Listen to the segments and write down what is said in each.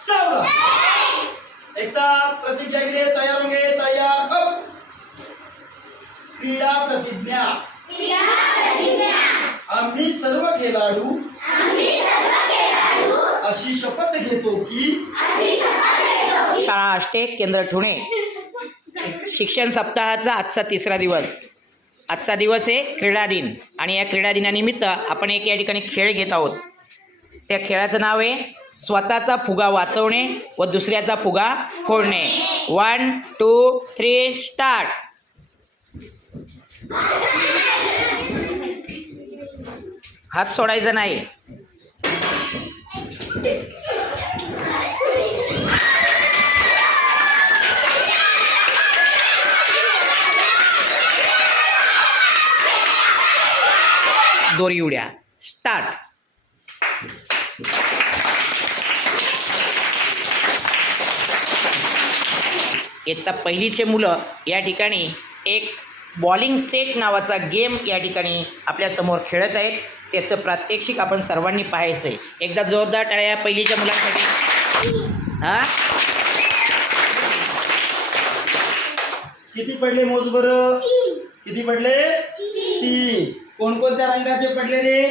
सावधान, एक साथ प्रतिज्ञा के लिए तैयार होंगे। तैयार अब। क्रीडा प्रतिज्ञा। आम्ही सर्व खेळाडू अशी शपथ घेतो की शाळा अष्टेक केंद्र ठुणे शिक्षण सप्ताहाचा आजचा तिसरा दिवस। आजचा दिवस आहे क्रीडा दिन आणि या क्रीडा दिनानिमित्त आपण एक या ठिकाणी खेळ घेत आहोत। त्या खेळाचं नाव आहे स्वतःचा फुगा वाचवणे व दुसऱ्याचा फुगा फोडणे। 1 2 3 स्टार्ट। हात सोडायचा नाही। दोरी उड्या स्टार्ट। इयत्ता पहिलीचे मुलं या ठिकाणी एक बॉलिंग सेट नावाचा गेम या ठिकाणी आपल्या समोर खेळत आहेत। त्याचं प्रात्यक्षिक आपण सर्वांनी पाहायचं आहे। एकदा जोरदार टाळ्या पहिलीच्या मुलांसाठी। हां, किती पडले मोज बरं? किती पडले? 3। कोणकोणत्या रंगाचे पडले रे?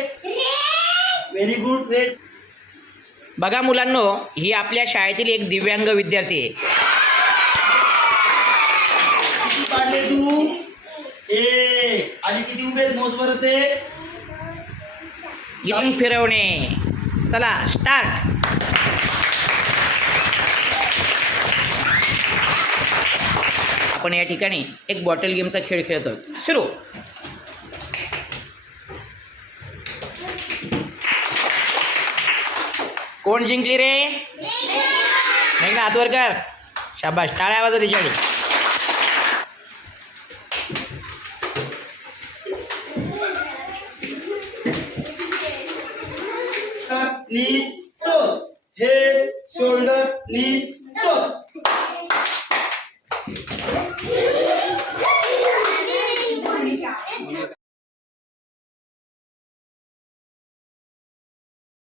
Very good, red. बघा मुलांनो, ही आपल्या शाळेतील एक दिव्यांग विद्यार्थी आहे। किती पाडले तू? 1। आणि किती उभे मोज बरं ते? इथून फिरवणे। चला स्टार्ट। आपण या ठिकाणी एक बॉटल गेमचा खेळ खेळत आहोत। सुरू। कोण जिंकली रे? मेघना हात वर कर। शाबाश, टाळ्या वाजव तिच्याकडे। नीज टोच, हेड शोल्डर नीज टोच।